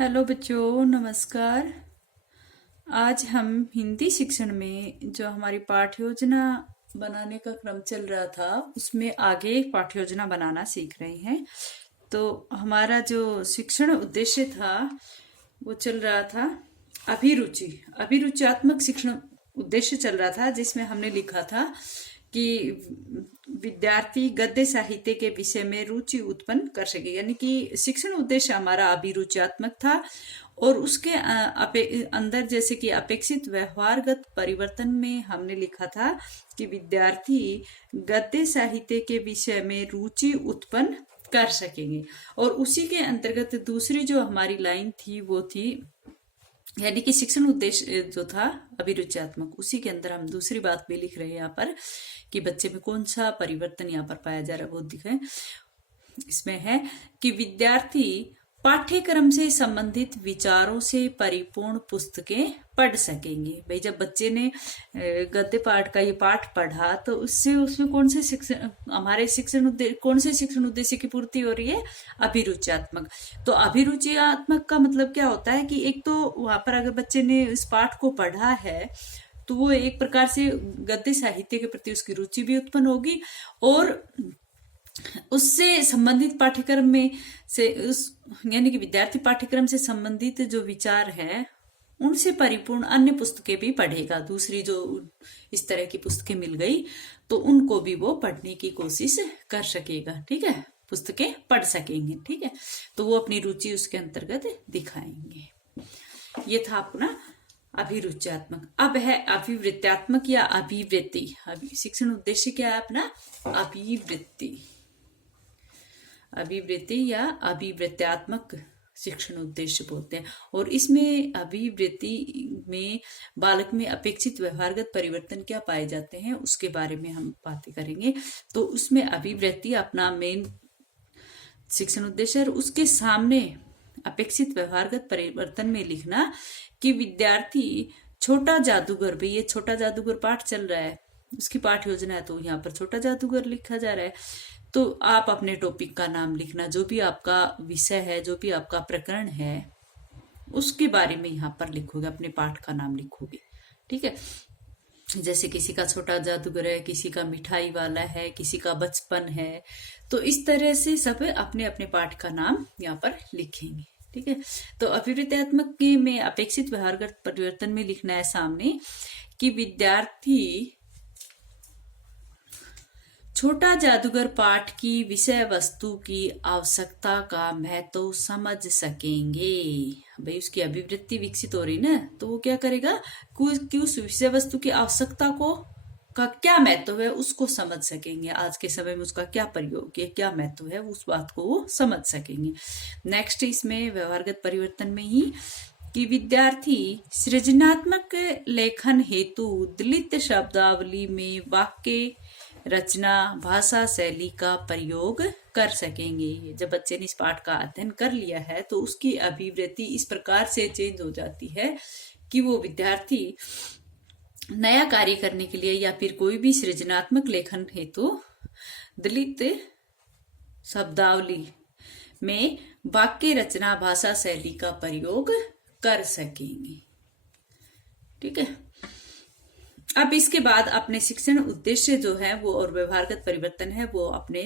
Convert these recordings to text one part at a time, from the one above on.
Hello बच्चों, नमस्कार। आज हम हिंदी शिक्षण में जो हमारी पाठ्य योजना बनाने का क्रम चल रहा था उसमें आगे पाठ्य योजना बनाना सीख रहे हैं। तो हमारा जो शिक्षण उद्देश्य था वो चल रहा था अभिरुचियात्मक शिक्षण उद्देश्य चल रहा था, जिसमें हमने लिखा था कि विद्यार्थी गद्य साहित्य के विषय में रुचि उत्पन्न कर सके। यानी कि शिक्षण उद्देश्य हमारा अभिरुचियात्मक था और उसके अंदर जैसे कि अपेक्षित व्यवहारगत परिवर्तन में हमने लिखा था कि विद्यार्थी गद्य साहित्य के विषय में रुचि उत्पन्न कर सकेंगे। और उसी के अंतर्गत दूसरी जो हमारी लाइन थी वो थी, यानी कि शिक्षण उद्देश्य जो था अभिरुचियात्मक, उसी के अंदर हम दूसरी बात भी लिख रहे हैं यहाँ पर कि बच्चे में कौन सा परिवर्तन यहाँ पर पाया जा रहा है वो दिखे। इसमें है कि विद्यार्थी पाठ्यक्रम से संबंधित विचारों से परिपूर्ण पुस्तकें पढ़ सकेंगे। भाई, जब बच्चे ने गद्य पाठ का ये पाठ पढ़ा तो उससे उसमें कौन से शिक्षण उद्देश्य की पूर्ति हो रही है? अभिरुचियात्मक। तो अभिरुचियात्मक का मतलब क्या होता है कि एक तो वहां पर अगर बच्चे ने इस पाठ को पढ़ा है तो वो एक प्रकार से गद्य साहित्य के प्रति उसकी रुचि भी उत्पन्न होगी और उससे संबंधित पाठ्यक्रम में से यानी कि विद्यार्थी पाठ्यक्रम से संबंधित जो विचार है उनसे परिपूर्ण अन्य पुस्तकें भी पढ़ेगा। दूसरी जो इस तरह की पुस्तकें मिल गई तो उनको भी वो पढ़ने की कोशिश कर सकेगा। ठीक है, पुस्तकें पढ़ सकेंगे। ठीक है, तो वो अपनी रुचि उसके अंतर्गत दिखाएंगे। ये था अपना अभिरुचियात्मक। अब है अभिवृत्त्यात्मक या अभिवृत्ति। शिक्षण उद्देश्य क्या है अपना? अभिवृत्ति या अभिवृत्त्यात्मक शिक्षण उद्देश्य बोलते हैं। और इसमें अभिवृत्ति में बालक में अपेक्षित व्यवहारगत परिवर्तन क्या पाए जाते हैं उसके बारे में हम बातें करेंगे। तो उसमें अभिवृत्ति अपना मेन शिक्षण उद्देश्य है। उसके सामने अपेक्षित व्यवहारगत परिवर्तन में लिखना कि विद्यार्थी छोटा जादूगर, भाई ये छोटा जादूगर पाठ चल रहा है, उसकी पाठ योजना है तो यहाँ पर छोटा जादूगर लिखा जा रहा है। तो आप अपने टॉपिक का नाम लिखना, जो भी आपका विषय है, जो भी आपका प्रकरण है उसके बारे में यहाँ पर लिखोगे, अपने पाठ का नाम लिखोगे। ठीक है, जैसे किसी का छोटा जादूगर है, किसी का मिठाई वाला है, किसी का बचपन है, तो इस तरह से सब अपने अपने पाठ का नाम यहाँ पर लिखेंगे। ठीक है, तो अभिवृत्त्यात्मक में अपेक्षित व्यवहारगत परिवर्तन में लिखना है सामने कि विद्यार्थी छोटा जादूगर पाठ की विषय वस्तु की आवश्यकता का महत्व समझ सकेंगे। भाई, उसकी अभिवृत्ति विकसित हो रही ना, तो वो क्या करेगा कि उस विषय वस्तु की आवश्यकता का क्या महत्व है उसको समझ सकेंगे। आज के समय में उसका क्या प्रयोग है, क्या महत्व है, उस बात को वो समझ सकेंगे। नेक्स्ट इसमें व्यवहारगत परिवर्तन में ही कि विद्यार्थी सृजनात्मक लेखन हेतु दलित शब्दावली में वाक्य रचना भाषा शैली का प्रयोग कर सकेंगे। जब बच्चे ने इस पाठ का अध्ययन कर लिया है तो उसकी अभिवृत्ति इस प्रकार से चेंज हो जाती है कि वो विद्यार्थी नया कार्य करने के लिए या फिर कोई भी सृजनात्मक लेखन हेतु दलित शब्दावली में वाक्य रचना भाषा शैली का प्रयोग कर सकेंगे। ठीक है, अब इसके बाद अपने शिक्षण उद्देश्य जो है वो और व्यवहारगत परिवर्तन है वो अपने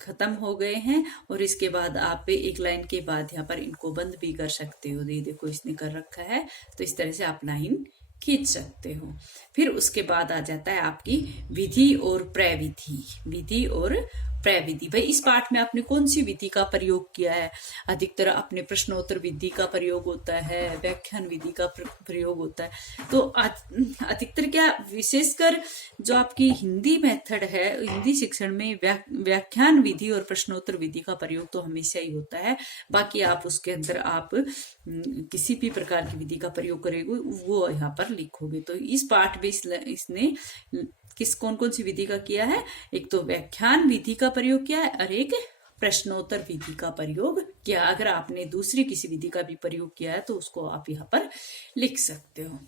खत्म हो गए हैं। और इसके बाद आप एक लाइन के बाद यहाँ पर इनको बंद भी कर सकते हो। देखो इसने कर रखा है, तो इस तरह से आप लाइन खींच सकते हो। फिर उसके बाद आ जाता है आपकी विधि और प्रविधि। विधि और प्रविधि, भाई इस पाठ में आपने कौन सी विधि का प्रयोग किया है? अधिकतर अपने प्रश्नोत्तर विधि का प्रयोग होता है, व्याख्यान विधि का प्रयोग होता है। तो अधिकतर क्या, विशेषकर जो आपकी हिंदी मेथड है, हिंदी शिक्षण में व्याख्यान विधि और प्रश्नोत्तर विधि का प्रयोग तो हमेशा ही होता है। बाकी आप उसके अंदर आप किसी भी प्रकार की विधि का प्रयोग करेंगे वो यहाँ पर लिखोगे। तो इस पाठ में इसने कौन कौन सी विधि का किया है? एक तो व्याख्यान विधि का प्रयोग किया है और एक प्रश्नोत्तर विधि का प्रयोग किया। अगर आपने दूसरी किसी विधि का भी प्रयोग किया है तो उसको आप यहाँ पर लिख सकते हो।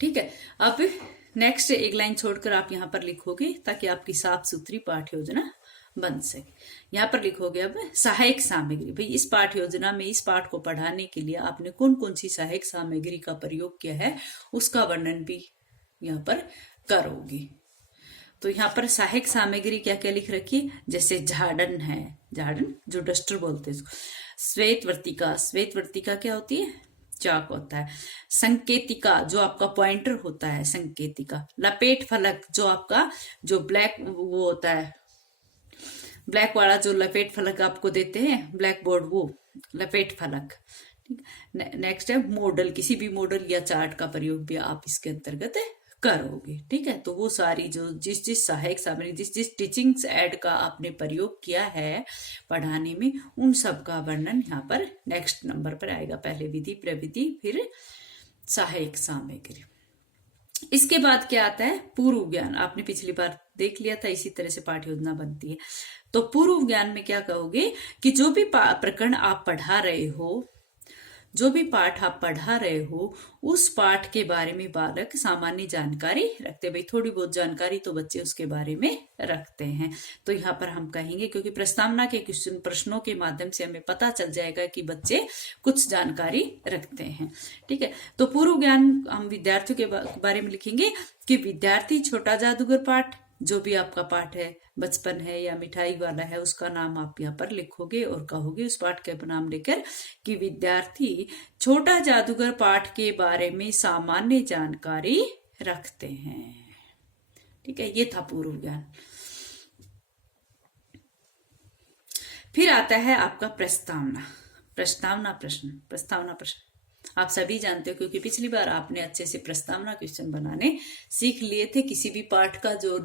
ठीक है, अब नेक्स्ट एक लाइन छोड़कर आप यहाँ पर लिखोगे ताकि आपकी साफ सुथरी पाठ योजना बन सके। यहाँ पर लिखोगे अब सहायक सामग्री। भाई इस पाठ योजना में इस पाठ को पढ़ाने के लिए आपने कौन कौन सी सहायक सामग्री का प्रयोग किया है उसका वर्णन भी यहाँ पर करोगे। तो यहाँ पर सहायक सामग्री क्या क्या लिख रखी है, जैसे झाड़न है, झाड़न जो डस्टर बोलते हैं इसको। श्वेत वर्तिका, श्वेत वर्तिका क्या होती है, चाक होता है। संकेतिका जो आपका पॉइंटर होता है, संकेतिका। लपेट फलक जो आपका जो ब्लैक वो होता है, ब्लैक वाला जो लपेट फलक आपको देते हैं ब्लैक बोर्ड, वो लपेट फलक। नेक्स्ट है मॉडल, किसी भी मॉडल या चार्ट का प्रयोग भी आप इसके अंतर्गत करोगे। ठीक है, तो वो सारी जो जिस जिस सहायक सामग्री जिस जिस टीचिंग्स एड का आपने प्रयोग किया है पढ़ाने में, उन सब का वर्णन यहाँ पर नेक्स्ट नंबर पर आएगा। पहले विधि, प्रविधि, फिर सहायक सामग्री। इसके बाद क्या आता है, पूर्व ज्ञान। आपने पिछली बार देख लिया था, इसी तरह से पाठ योजना बनती है। तो पूर्व ज्ञान में क्या कहोगे कि जो भी प्रकरण आप पढ़ा रहे हो, जो भी पाठ आप पढ़ा रहे हो, उस पाठ के बारे में बालक सामान्य जानकारी रखते। भाई थोड़ी बहुत जानकारी तो बच्चे उसके बारे में रखते हैं। तो यहाँ पर हम कहेंगे, क्योंकि प्रस्तावना के क्वेश्चन प्रश्नों के माध्यम से हमें पता चल जाएगा कि बच्चे कुछ जानकारी रखते हैं। ठीक है, तो पूर्व ज्ञान हम विद्यार्थियों के बारे में लिखेंगे कि विद्यार्थी छोटा जादूगर पाठ, जो भी आपका पाठ है, बचपन है या मिठाई वाला है, उसका नाम आप यहाँ पर लिखोगे और कहोगे उस पाठ का नाम लेकर कि विद्यार्थी छोटा जादूगर पाठ के बारे में सामान्य जानकारी रखते हैं। ठीक है, ये था पूर्व ज्ञान। फिर आता है आपका प्रस्तावना, प्रस्तावना प्रश्न। आप सभी जानते हो, क्योंकि पिछली बार आपने अच्छे से प्रस्तावना क्वेश्चन बनाने सीख लिए थे। किसी भी पाठ का जो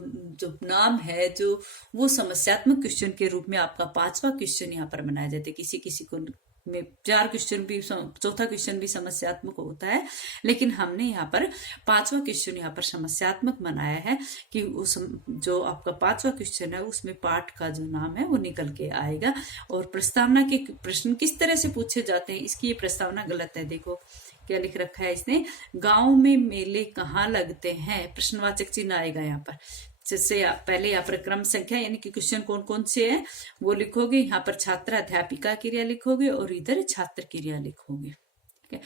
नाम है, जो वो समस्यात्मक क्वेश्चन के रूप में आपका 5वां क्वेश्चन यहाँ पर बनाया जाता है। किसी को में 4 क्वेश्चन भी, चौथा क्वेश्चन भी समस्यात्मक होता है, लेकिन हमने यहाँ पर 5वां क्वेश्चन यहाँ पर समस्यात्मक बनाया है कि उस जो आपका 5वां क्वेश्चन है उसमें पाठ का जो नाम है वो निकल के आएगा। और प्रस्तावना के प्रश्न किस तरह से पूछे जाते हैं, इसकी ये प्रस्तावना गलत है। देखो क्या लिख रखा है इसने, गांव में मेले कहाँ लगते हैं, प्रश्नवाचक चिन्ह आएगा यहाँ पर। जैसे पहले यहाँ पर क्रम संख्या यानी कि क्वेश्चन कौन कौन से हैं वो लिखोगे, यहाँ पर छात्र अध्यापिका क्रिया लिखोगे और इधर छात्र क्रिया लिखोगे। ठीक है,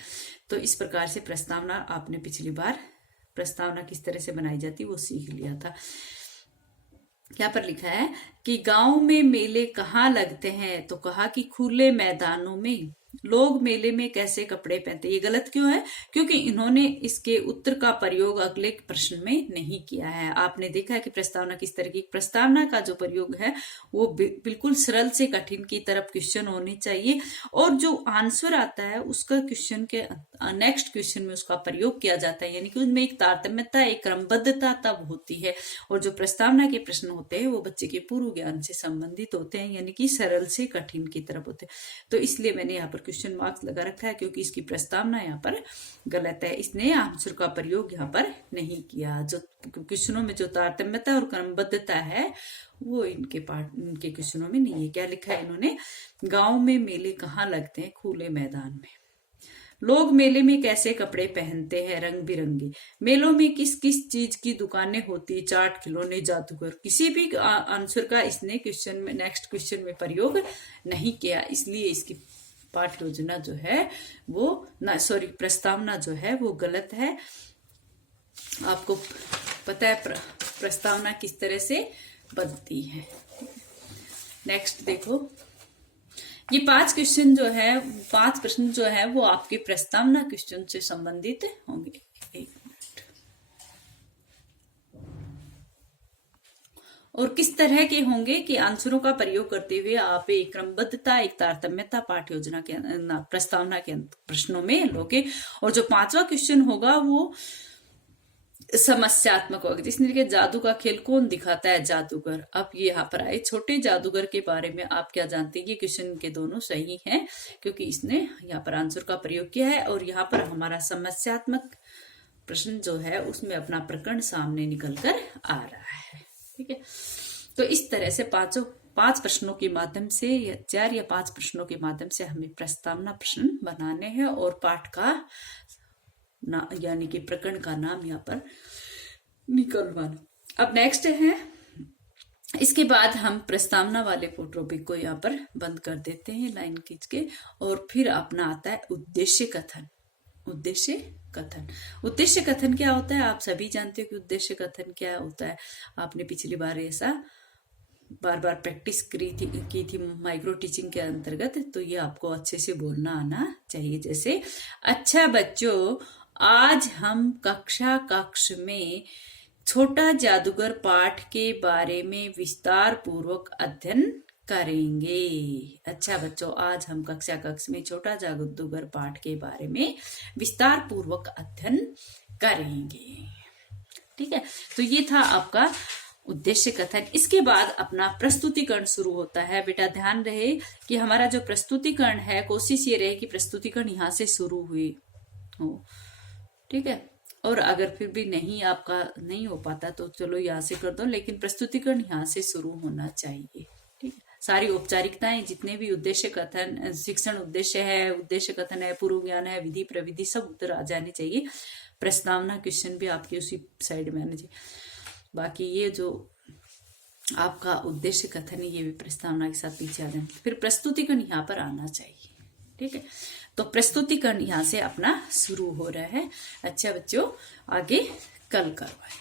तो इस प्रकार से प्रस्तावना आपने पिछली बार प्रस्तावना किस तरह से बनाई जाती वो सीख लिया था। यहाँ पर लिखा है कि गांव में मेले कहाँ लगते हैं, तो कहा कि खुले मैदानों में। लोग मेले में कैसे कपड़े पहनते, ये गलत क्यों है, क्योंकि इन्होंने इसके उत्तर का प्रयोग अगले प्रश्न में नहीं किया है। आपने देखा है कि प्रस्तावना किस तरह की, प्रस्तावना का जो प्रयोग है वो बिल्कुल सरल से कठिन की तरफ क्वेश्चन होने चाहिए, और जो आंसर आता है उसका क्वेश्चन के नेक्स्ट क्वेश्चन में उसका प्रयोग किया जाता है, यानी कि उसमें एक तारतम्यता, एक क्रमबद्धता तब होती है। और जो प्रस्तावना के प्रश्न होते हैं वो बच्चे के पूर्व ज्ञान से संबंधित होते हैं, यानी कि सरल से कठिन की तरफ होते हैं। तो इसलिए मैंने यहाँ पर क्वेश्चन मार्क्स लगा रखा है, क्योंकि इसकी प्रस्तावना यहाँ पर गलत है। इसने आंसर का प्रयोग यहाँ पर नहीं किया। जो क्वेश्चनों में जो तारतम्यता और क्रमबद्धता है वो इनके क्वेश्चनों में नहीं है। क्या लिखा है इन्होंने, गांव में मेले कहाँ लगते हैं, खुले मैदान में। लोग मेले में कैसे कपड़े पहनते हैं, रंग बिरंगे। मेलों में किस किस चीज की दुकानें होती, चाट, खिलौने, जादूगर। किसी भी आंसर का इसने क्वेश्चन में नेक्स्ट क्वेश्चन में प्रयोग नहीं किया, इसलिए इसकी पाठ योजना जो है वो प्रस्तावना जो है वो गलत है। आपको पता है प्रस्तावना किस तरह से बनती है। नेक्स्ट देखो, ये 5 क्वेश्चन जो है, 5 प्रश्न जो है वो आपके प्रस्तावना क्वेश्चन से संबंधित होंगे। और किस तरह के होंगे कि आंसरों का प्रयोग करते हुए आप एक क्रमबद्धता, एक तारतम्यता पाठ योजना के प्रस्तावना के प्रश्नों में लोगे। और जो 5वां क्वेश्चन होगा वो समस्यात्मक होगा, जिसने कि जादू का खेल कौन दिखाता है, जादूगर। अब ये यहाँ पर आए छोटे जादूगर के बारे में आप क्या जानते हैं। ये क्वेश्चन के दोनों सही हैं, क्योंकि इसने यहाँ पर आंसर का प्रयोग किया है। और यहाँ पर हमारा समस्यात्मक प्रश्न जो है उसमें अपना प्रकरण सामने निकल कर आ रहा है। ठीक है, तो इस तरह से 5 प्रश्नों के माध्यम से, या 4 या 5 प्रश्नों के माध्यम से हमें प्रस्तावना प्रश्न बनाने हैं और पाठ का यानी कि प्रकरण का नाम यहाँ पर निकलवाना। अब नेक्स्ट है इसके बाद हम प्रस्तावना वाले टॉपिक को यहाँ पर बंद कर देते हैं लाइन खींच के, और फिर अपना आता है उद्देश्य कथन। उद्देश्य कथन, उद्देश्य कथन क्या होता है आप सभी जानते हो कि उद्देश्य कथन क्या होता है। आपने पिछली बार ऐसा बार बार प्रैक्टिस की थी माइक्रो टीचिंग के अंतर्गत, तो ये आपको अच्छे से बोलना आना चाहिए। जैसे, अच्छा बच्चों, आज हम कक्ष में छोटा जादूगर पाठ के बारे में विस्तार पूर्वक अध्ययन करेंगे। अच्छा बच्चों, आज हम कक्ष में छोटा जादूगर पाठ के बारे में विस्तार पूर्वक अध्ययन करेंगे। ठीक है, तो ये था आपका उद्देश्य कथन। इसके बाद अपना प्रस्तुतिकरण शुरू होता है। बेटा ध्यान रहे कि हमारा जो प्रस्तुतिकरण है, कोशिश ये रहे कि प्रस्तुतिकरण यहाँ से शुरू हुई हो। ठीक है, और अगर फिर भी नहीं हो पाता तो चलो यहाँ से कर दो, लेकिन प्रस्तुतिकरण यहाँ से शुरू होना चाहिए। ठीक है, सारी औपचारिकताएं, जितने भी उद्देश्य कथन, शिक्षण उद्देश्य है, उद्देश्य कथन है, पूर्व ज्ञान है, विधि प्रविधि, सब उत्तर आ जाने चाहिए। प्रस्तावना क्वेश्चन भी आपके उसी साइड में आने चाहिए। बाकी ये जो आपका उद्देश्य कथन है, ये भी प्रस्तावना के साथ पीछे आ जाए। फिर प्रस्तुतिकरण यहाँ पर आना चाहिए। ठीक है, तो प्रस्तुतिकरण यहाँ से अपना शुरू हो रहा है। अच्छा बच्चों, आगे कल करवाएं।